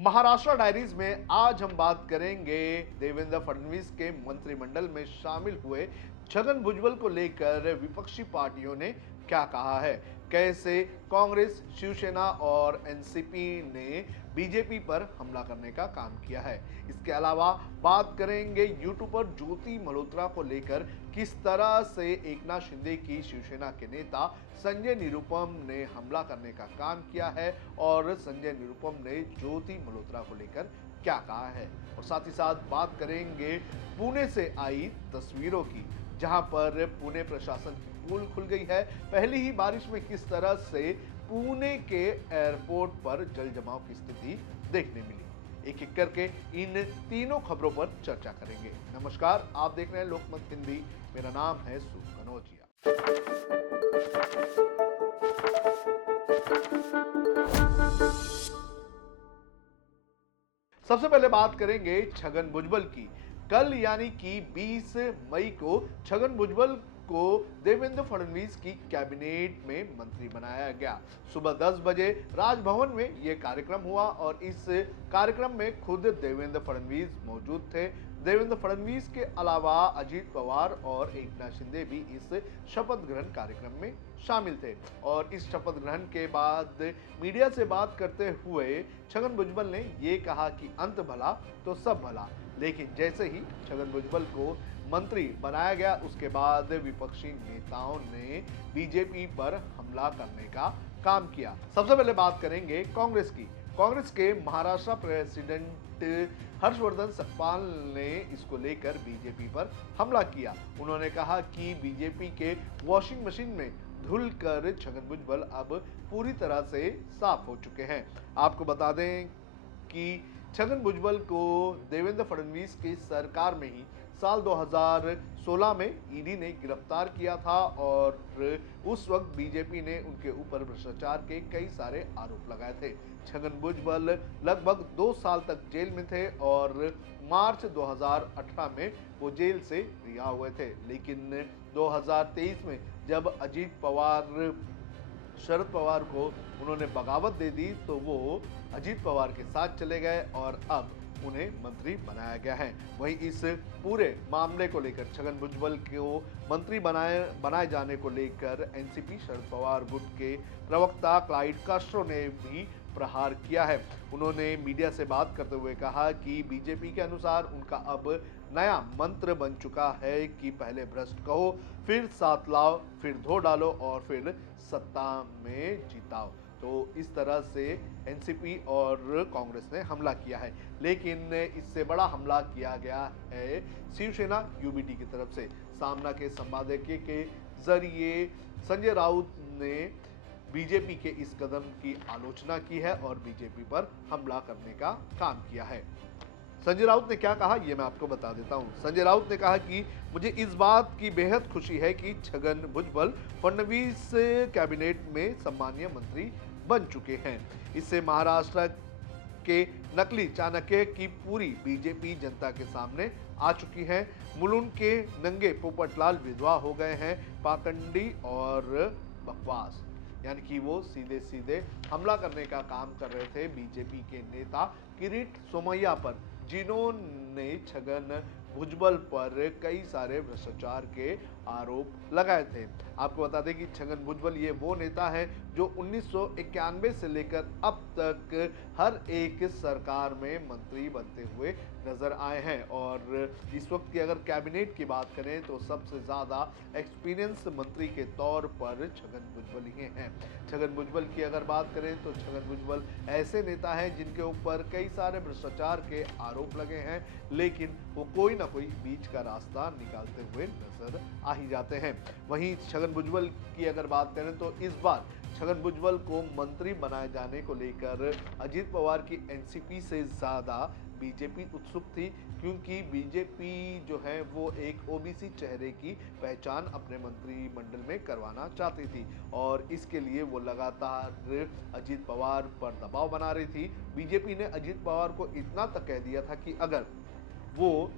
Maharashtra diaries में आज हम बात करेंगे देवेंद्र फडणवीस के मंत्रिमंडल में शामिल हुए छगन भुजबल को लेकर विपक्षी पार्टियों ने क्या कहा है, कैसे कांग्रेस, शिवसेना और एनसीपी ने बीजेपी पर हमला करने का काम किया है। इसके अलावा बात करेंगे यूट्यूबर ज्योति मल्होत्रा को लेकर किस तरह से एकनाथ शिंदे की शिवसेना के नेता संजय निरुपम ने हमला करने का काम किया है और संजय निरुपम ने ज्योति मल्होत्रा को लेकर क्या कहा है। और साथ ही साथ बात करेंगे पुणे से आई तस्वीरों की, जहां पर पुणे प्रशासन की पोल खुल गई है। पहली ही बारिश में किस तरह से पुणे के एयरपोर्ट पर जल जमाव की स्थिति देखने मिली। एक एक करके इन तीनों खबरों पर चर्चा करेंगे। नमस्कार, आप देख रहे हैं लोकमत हिंदी। मेरा नाम है सुख कनौजिया। सबसे पहले बात करेंगे छगन भुजबल की। कल यानी कि 20 मई को छगन भुजबल को देवेंद्र फडणवीस की कैबिनेट में मंत्री बनाया गया। सुबह 10 बजे राजभवन में यह कार्यक्रम हुआ और इस कार्यक्रम में खुद देवेंद्र फडणवीस मौजूद थे। देवेंद्र फडणवीस के अलावा अजीत पवार और एकनाथ शिंदे भी इस शपथ ग्रहण कार्यक्रम में शामिल थे। और इस शपथ ग्रहण के बाद मीडिया से बात करते हुए छगन भुजबल ने यह कहा कि अंत भला तो सब भला। लेकिन जैसे ही छगन भुजबल को मंत्री बनाया गया, उसके बाद विपक्षी नेताओं ने बीजेपी पर हमला करने का काम किया। सबसे पहले बात करेंगे कांग्रेस की। कांग्रेस के महाराष्ट्र प्रेसिडेंट हर्षवर्धन सतपाल ने इसको लेकर बीजेपी पर हमला किया। उन्होंने कहा कि बीजेपी के वॉशिंग मशीन में धुल कर छगन भुजबल अब पूरी तरह से साफ हो चुके हैं। आपको बता दें कि छगन भुजबल को देवेंद्र फडणवीस की सरकार में ही साल 2016 में ईडी ने गिरफ्तार किया था और उस वक्त बीजेपी ने उनके ऊपर भ्रष्टाचार के कई सारे आरोप लगाए थे। छगन भुजबल लगभग 2 साल तक जेल में थे और मार्च 2018 में वो जेल से रिहा हुए थे। लेकिन 2023 में जब अजीत पवार शरद पवार को उन्होंने बगावत दे दी तो वो अजीत पवार के साथ चले गए और अब उन्हें मंत्री बनाया गया है। वहीं इस पूरे मामले को लेकर छगन भुजबल को मंत्री बनाए जाने को लेकर एनसीपी शरद पवार गुट के प्रवक्ता क्लाइड कास्ट्रो ने भी प्रहार किया है। उन्होंने मीडिया से बात करते हुए कहा कि बीजेपी के अनुसार उनका अब नया मंत्र बन चुका है कि पहले भ्रष्ट कहो, फिर साथ लाओ, फिर धो डालो और फिर सत्ता में जिताओ। तो इस तरह से एनसीपी और कांग्रेस ने हमला किया है। लेकिन इससे बड़ा हमला किया गया है शिवसेना यूबीटी की तरफ से। सामना के संपादकीय के जरिए संजय राउत ने बीजेपी के इस कदम की आलोचना की है और बीजेपी पर हमला करने का काम किया है। संजय राउत ने क्या कहा, यह मैं आपको बता देता हूं। संजय राउत ने कहा कि मुझे इस बात की बेहद खुशी है कि छगन भुजबल फडणवीस कैबिनेट में सम्मानीय मंत्री बन चुके हैं। इससे महाराष्ट्र के नकली चाणक्य की पूरी बीजेपी जनता के सामने आ चुकी है। मुलुंड के नंगे पोपटलाल विधवा हो गए हैं। पाखंडी और बकवास, यानी कि वो सीधे सीधे हमला करने का काम कर रहे थे बीजेपी के नेता किरीट सोमैया पर, जिन्होंने छगन भुजबल पर कई सारे भ्रष्टाचार के आरोप लगाए थे। आपको बता दें कि छगन भुजबल ये वो नेता है जो 1991 से लेकर अब तक हर एक सरकार में मंत्री बनते हुए नजर आए हैं। और इस वक्त की अगर कैबिनेट की बात करें तो सबसे ज़्यादा एक्सपीरियंस मंत्री के तौर पर छगन भुजबल ही हैं। छगन भुजबल की अगर बात करें तो छगन भुजबल ऐसे नेता हैं जिनके ऊपर कई सारे भ्रष्टाचार के आरोप लगे हैं, लेकिन वो कोई ना कोई बीच का रास्ता निकालते हुए नजर आ ही जाते हैं। वहीं छगन भुजबल की अगर बात करें तो इस बार छगन भुजबल को मंत्री बनाए जाने को लेकर अजीत पवार की एनसीपी से ज़्यादा बीजेपी उत्सुक थी, क्योंकि बीजेपी जो है वो एक ओबीसी चेहरे की पहचान अपने मंत्रिमंडल में करवाना चाहती थी और इसके लिए वो लगातार अजीत पवार पर दबाव बना रही थी। बीजेपी ने अजीत पवार को इतना तक कह दिया था कि अगर वो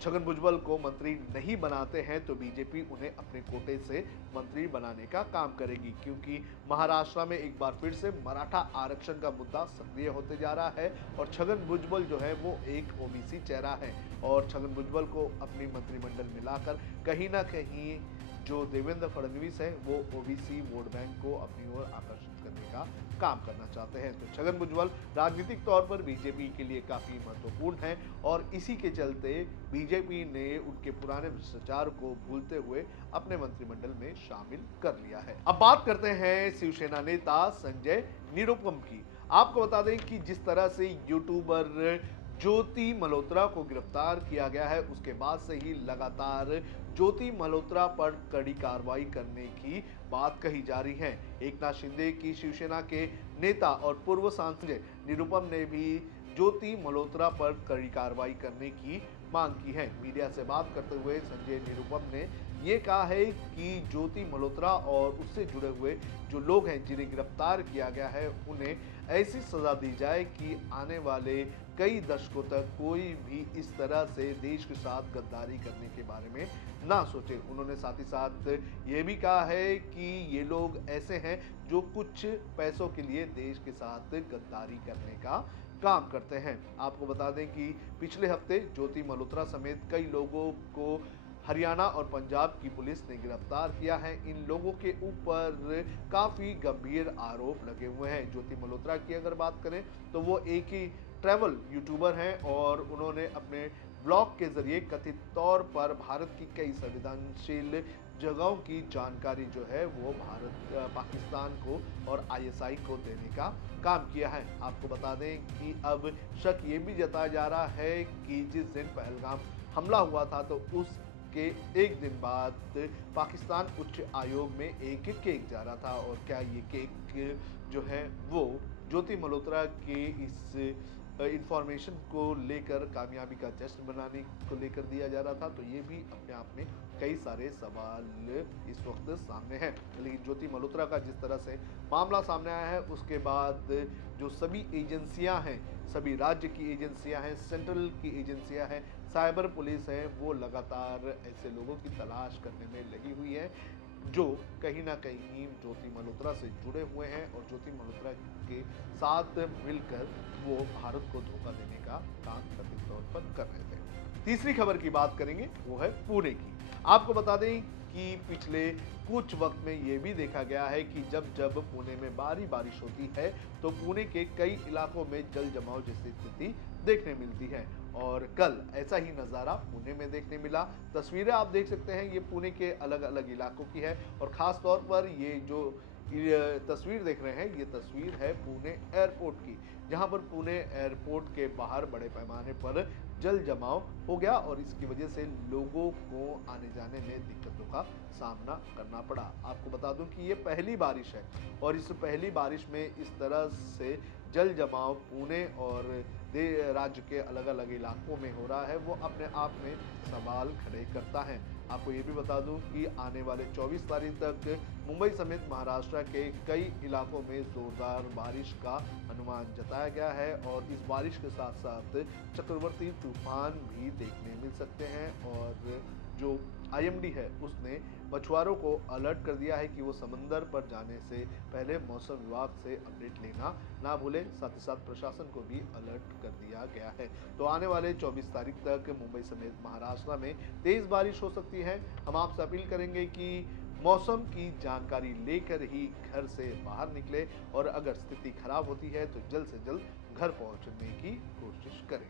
छगन भुजबल को मंत्री नहीं बनाते हैं तो बीजेपी उन्हें अपने कोटे से मंत्री बनाने का काम करेगी, क्योंकि महाराष्ट्र में एक बार फिर से मराठा आरक्षण का मुद्दा सक्रिय होते जा रहा है और छगन भुजबल जो है वो एक ओबीसी चेहरा है और छगन भुजबल को अपनी मंत्रिमंडल मिलाकर कहीं ना कहीं जो देवेंद्र फडणवीस है वो ओबीसी वोट बैंक को अपनी ओर आकर्षित करने का काम करना चाहते हैं। तो छगन भुजबल राजनीतिक तौर पर बीजेपी के लिए काफी महत्वपूर्ण है और इसी के चलते बीजेपी ने उनके पुराने भ्रष्टाचार को भूलते हुए अपने मंत्रिमंडल में शामिल कर लिया है। अब बात करते हैं शिवसेना नेता संजय निरुपम की। आपको बता दें कि जिस तरह से यूट्यूबर ज्योति मल्होत्रा को गिरफ्तार किया गया है उसके बाद से ही लगातार ज्योति मल्होत्रा पर कड़ी कार्रवाई करने की बात कही जा रही है। एकनाथ शिंदे की शिवसेना के नेता और पूर्व सांसद निरुपम ने भी ज्योति मल्होत्रा पर कड़ी कार्रवाई करने की मांग की है। मीडिया से बात करते हुए संजय निरुपम ने ये कहा है कि ज्योति मल्होत्रा और उससे जुड़े हुए जो लोग हैं जिन्हें गिरफ्तार किया गया है उन्हें ऐसी सजा दी जाए कि आने वाले कई दशकों तक कोई भी इस तरह से देश के साथ गद्दारी करने के बारे में ना सोचे। उन्होंने साथ ही साथ ये भी कहा है कि ये लोग ऐसे हैं जो कुछ पैसों के लिए देश के साथ गद्दारी करने का काम करते हैं। आपको बता दें कि पिछले हफ्ते ज्योति मल्होत्रा समेत कई लोगों को हरियाणा और पंजाब की पुलिस ने गिरफ्तार किया है। इन लोगों के ऊपर काफी गंभीर आरोप लगे हुए हैं। ज्योति मल्होत्रा की अगर बात करें तो वो एक ही ट्रैवल यूट्यूबर हैं और उन्होंने अपने ब्लॉग के जरिए कथित तौर पर भारत की कई संवेदनशील जगहों की जानकारी जो है वो पाकिस्तान को और आईएसआई को देने का काम किया है। आपको बता दें कि अब शक ये भी जताया जा रहा है कि जिस दिन पहलगाम हमला हुआ था तो उस के एक दिन बाद पाकिस्तान उच्च आयोग में एक केक जा रहा था और क्या ये केक जो है वो ज्योति मल्होत्रा के इस इंफॉर्मेशन को लेकर कामयाबी का जश्न मनाने को लेकर दिया जा रहा था। तो ये भी अपने आप में कई सारे सवाल इस वक्त सामने हैं। लेकिन ज्योति मल्होत्रा का जिस तरह से मामला सामने आया है उसके बाद जो सभी एजेंसियां हैं, सभी राज्य की एजेंसियां हैं, सेंट्रल की एजेंसियां हैं, साइबर पुलिस है, वो लगातार ऐसे लोगों की तलाश करने में लगी हुई है जो कहीं ना कहीं ज्योति मल्होत्रा से जुड़े हुए हैं और ज्योति मल्होत्रा के साथ मिलकर वो भारत को धोखा देने का काम कथित तौर पर कर रहे थे। तीसरी खबर की बात करेंगे वो है पुणे की। आपको बता दें कि पिछले कुछ वक्त में ये भी देखा गया है कि जब जब पुणे में भारी बारिश होती है तो पुणे के कई इलाकों में जल जमाव जैसी स्थिति देखने मिलती है और कल ऐसा ही नज़ारा पुणे में देखने मिला। तस्वीरें आप देख सकते हैं, ये पुणे के अलग अलग इलाकों की है और ख़ास तौर पर ये जो तस्वीर देख रहे हैं ये तस्वीर है पुणे एयरपोर्ट की, जहां पर पुणे एयरपोर्ट के बाहर बड़े पैमाने पर जल जमाव हो गया और इसकी वजह से लोगों को आने जाने में दिक्कतों का सामना करना पड़ा। आपको बता दूं कि ये पहली बारिश है और इस पहली बारिश में इस तरह से जल जमाव पुणे और राज्य के अलग अलग इलाकों में हो रहा है वो अपने आप में सवाल खड़े करता है। आपको ये भी बता दूं कि आने वाले 24 तारीख तक मुंबई समेत महाराष्ट्र के कई इलाकों में जोरदार बारिश का अनुमान जताया गया है और इस बारिश के साथ साथ चक्रवर्ती तूफान भी देखने मिल सकते हैं और जो आईएमडी है उसने मछुआरों को अलर्ट कर दिया है कि वो समंदर पर जाने से पहले मौसम विभाग से अपडेट लेना ना भूलें। साथ ही साथ प्रशासन को भी अलर्ट कर दिया गया है। तो आने वाले 24 तारीख तक मुंबई समेत महाराष्ट्र में तेज बारिश हो सकती है। हम आपसे अपील करेंगे कि मौसम की जानकारी लेकर ही घर से बाहर निकले और अगर स्थिति खराब होती है तो जल्द से जल्द घर पहुंचने की कोशिश करें।